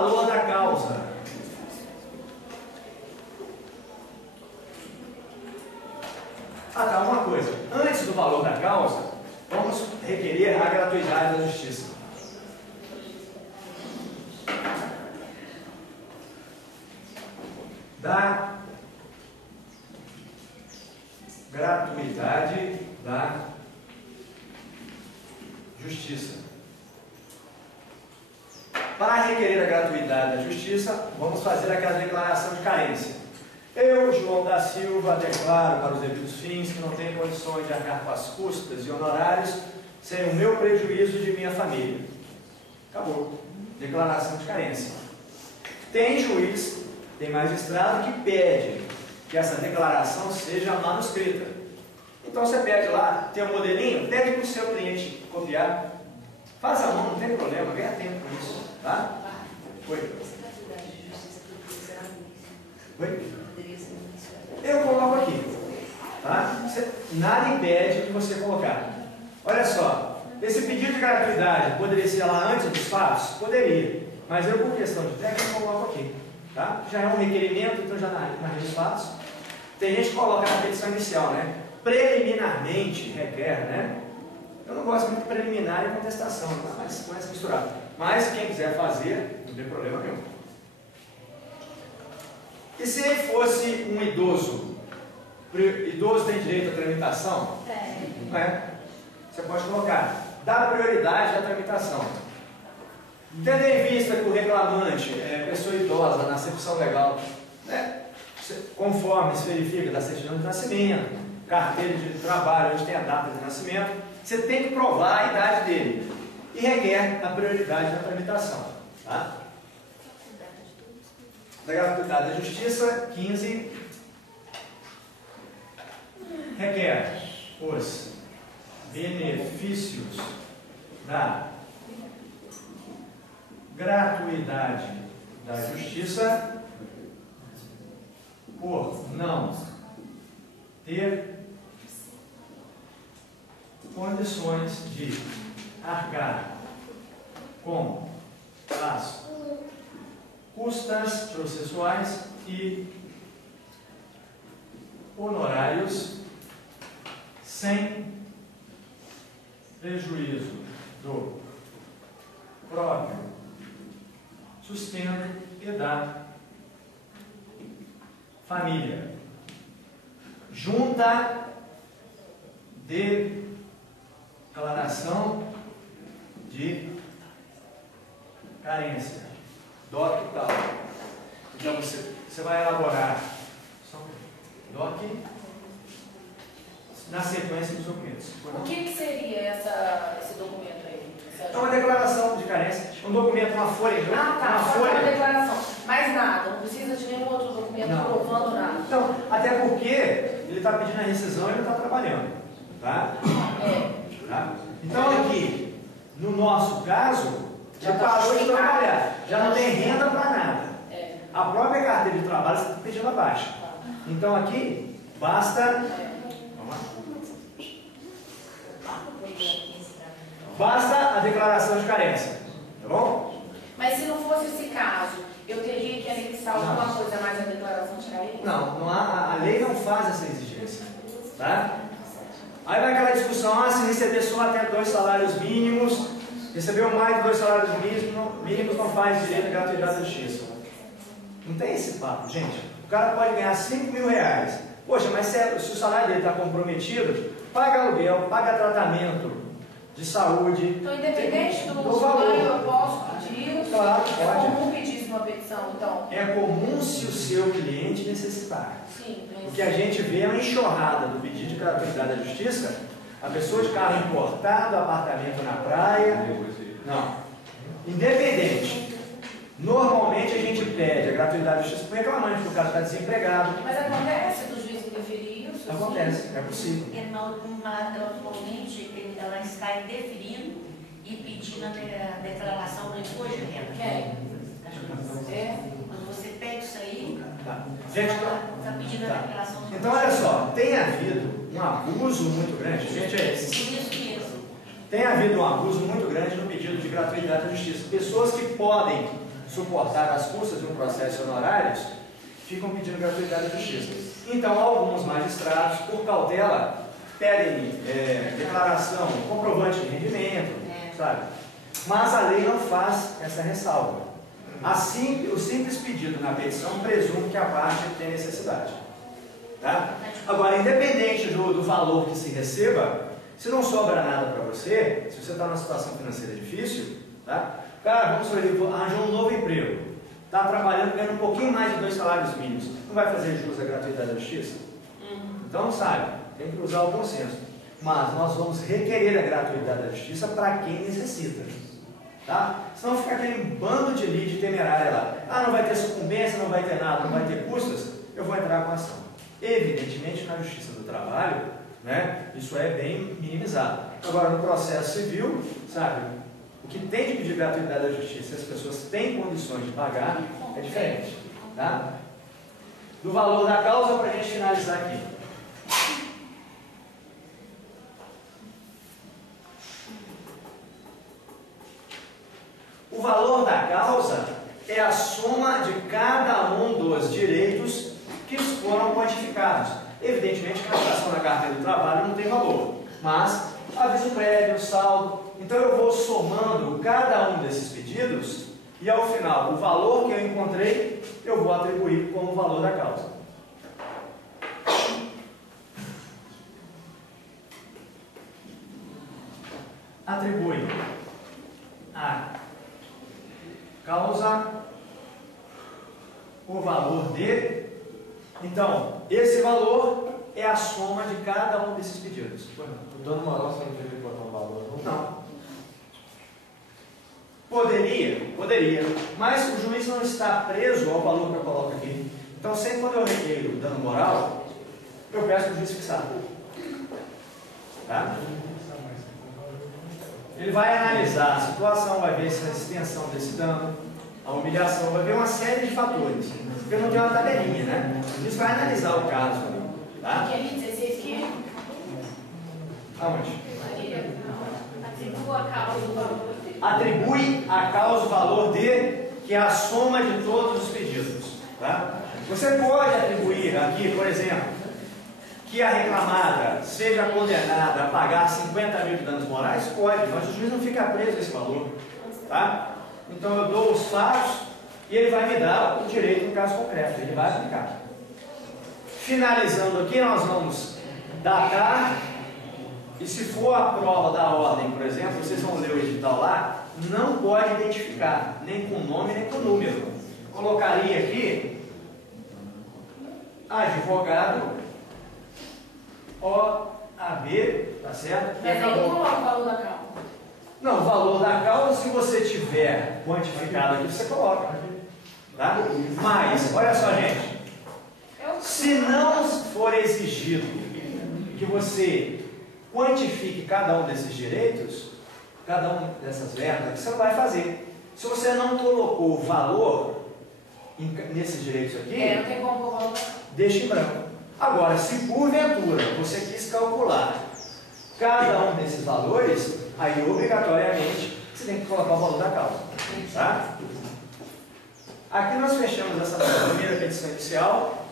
valor da causa. Ah, tá, uma coisa. Antes do valor da causa, vamos requerer a gratuidade da justiça. Da gratuidade da justiça. Para requerer a gratuidade da justiça, vamos fazer aquela declaração de carência. Eu, João da Silva, declaro para os devidos fins que não tenho condições de arcar com as custas e honorários sem o meu prejuízo de minha família. Acabou. Declaração de carência. Tem juiz, tem magistrado que pede que essa declaração seja manuscrita. Então você pede lá, tem um modelinho, pede para o seu cliente copiar. Faz a mão, não tem problema, ganha tempo com isso. Tá? Oi? Oi? Eu coloco aqui. Tá? Nada impede de você colocar. Olha só, esse pedido de gratuidade poderia ser lá antes dos fatos? Poderia. Mas eu, por questão de técnica, coloco aqui. Tá? Já é um requerimento, então já na rede dos fatos. Tem gente que coloca na petição inicial, né? Preliminarmente requer, né? Eu não gosto muito de preliminar e contestação, tá? Mas começa a misturar. Mas quem quiser fazer, não tem problema nenhum. E se ele fosse um idoso? Idoso tem direito à tramitação? Não é? Você pode colocar, dá prioridade à tramitação. Tendo em vista que o reclamante é pessoa idosa na acepção legal, né? Conforme se verifica da certidão de nascimento, carteira de trabalho, onde tem a data de nascimento, você tem que provar a idade dele e requer a prioridade na tramitação. Tá? Da gratuidade da justiça, 15, requer os benefícios da gratuidade da justiça por não ter condições de arcar com as custas processuais e honorários sem prejuízo do próprio sustento e da família. Junta declaração de carência. DOC e tal. Então você vai elaborar DOC na sequência dos documentos. O que seria esse documento aí? É uma declaração de carência, um documento, uma folha. Ah, tá, uma folha. Uma declaração. Mais nada, não precisa de nenhum outro documento provando nada. Não, até porque ele está pedindo a rescisão e ele está trabalhando. Tá? Tá? Então aqui, no nosso caso, já parou de trabalhar, já não tem renda para nada. A própria carteira de trabalho você está pedindo abaixo. Então aqui, basta. Vamos lá. Basta a declaração de carência. Tá bom? Mas se não fosse esse caso, eu teria que anexar alguma coisa a mais a declaração de carência? Não há, a lei não faz essa exigência. Tá? Aí vai aquela discussão, se receber só até 2 salários mínimos, recebeu mais de 2 salários mínimos não faz direito à gratuidade da justiça. Não tem esse papo, gente. O cara pode ganhar 5 mil reais. Poxa, mas se o salário dele está comprometido, paga aluguel, paga tratamento de saúde. Então, independente do valor, eu posso pedir. Claro, pode. É comum pedir uma petição, então? É comum se o seu cliente necessitar. Sim, mas... O que a gente vê é uma enxurrada do pedido de gratuidade da justiça. A pessoa de carro importado, apartamento na praia. Não. Independente. Normalmente a gente pede a gratuidade da justiça para o reclamante, porque o cara está desempregado. Mas acontece do juiz indeferir isso? Acontece, é possível. Atualmente ela está indeferindo e pedindo a declaração do imposto de renda. Quando você pega isso aí, Tá. está pedindo a declaração do imposto. Então olha só, tem havido um abuso muito grande, gente, é esse. Isso mesmo. Tem havido um abuso muito grande no pedido de gratuidade da justiça. Pessoas que podem suportar as custas de um processo de honorários, ficam pedindo gratuidade da justiça. Então, alguns magistrados, por cautela, pedem declaração, comprovante de rendimento, sabe? Mas a lei não faz essa ressalva. Assim, o simples pedido na petição presume que a parte tem necessidade. Tá? Agora, independente do valor que se receba, se não sobra nada para você, se você está numa situação financeira difícil, tá? Cara, vamos supor, ele arranjou um novo emprego, está trabalhando, ganhando um pouquinho mais de 2 salários mínimos, não vai fazer jus à gratuidade da justiça? Então, sabe, tem que usar o bom senso. Mas nós vamos requerer a gratuidade da justiça para quem necessita. Tá? Senão fica aquele bando de lide temerária lá. Ah, não vai ter sucumbência, não vai ter nada, não vai ter custas, eu vou entrar com a ação. Evidentemente, na justiça do trabalho, né, isso é bem minimizado. Agora, no processo civil, sabe, o que tem de pedir gratuidade da justiça, se as pessoas têm condições de pagar, é diferente. Tá? Do valor da causa, para a gente finalizar aqui. O valor da causa é a soma de cada um dos direitos que foram quantificados. Evidentemente que a taxação na carteira do trabalho não tem valor, mas aviso prévio, saldo. Então eu vou somando cada um desses pedidos e ao final o valor que eu encontrei eu vou atribuir como valor da causa. Atribui a causa o valor de. Então, esse valor é a soma de cada um desses pedidos. O dano moral você não teve que botar um valor? Não. Poderia, mas o juiz não está preso ao valor que eu coloco aqui. Então, sempre quando eu requeiro dano moral, eu peço para o juiz fixar. Tá? Ele vai analisar a situação, vai ver a extensão desse dano, a humilhação, vai ver uma série de fatores. Porque não tem uma tabelinha, né? Isso vai analisar o caso. Tá? Aquele 16 que Aonde? atribua a causa o valor. Atribui a causa o valor de, que é a soma de todos os pedidos. Tá? Você pode atribuir aqui, por exemplo, que a reclamada seja condenada a pagar 50 mil de danos morais? Pode, mas o juiz não fica preso a esse valor. Tá? Então eu dou os fatos e ele vai me dar o direito no caso concreto, ele vai aplicar. Finalizando aqui, nós vamos datar, e se for a prova da ordem, por exemplo, vocês vão ler o edital lá, não pode identificar, nem com nome, nem com número. Colocaria aqui, advogado OAB, tá certo? Mas aí não coloca o valor da causa. Não, o valor da causa, se você tiver quantificado aqui, você coloca. Tá? Mas, olha só, gente. Se não for exigido que você quantifique cada um desses direitos, cada um dessas verbas, você não vai fazer. Se você não colocou o valor nesses direitos aqui, não tem como pôr o valor da causa. deixa em branco. Agora, se porventura você quis calcular cada um desses valores, aí obrigatoriamente você tem que colocar o valor da causa. Tá? Aqui nós fechamos essa primeira petição inicial.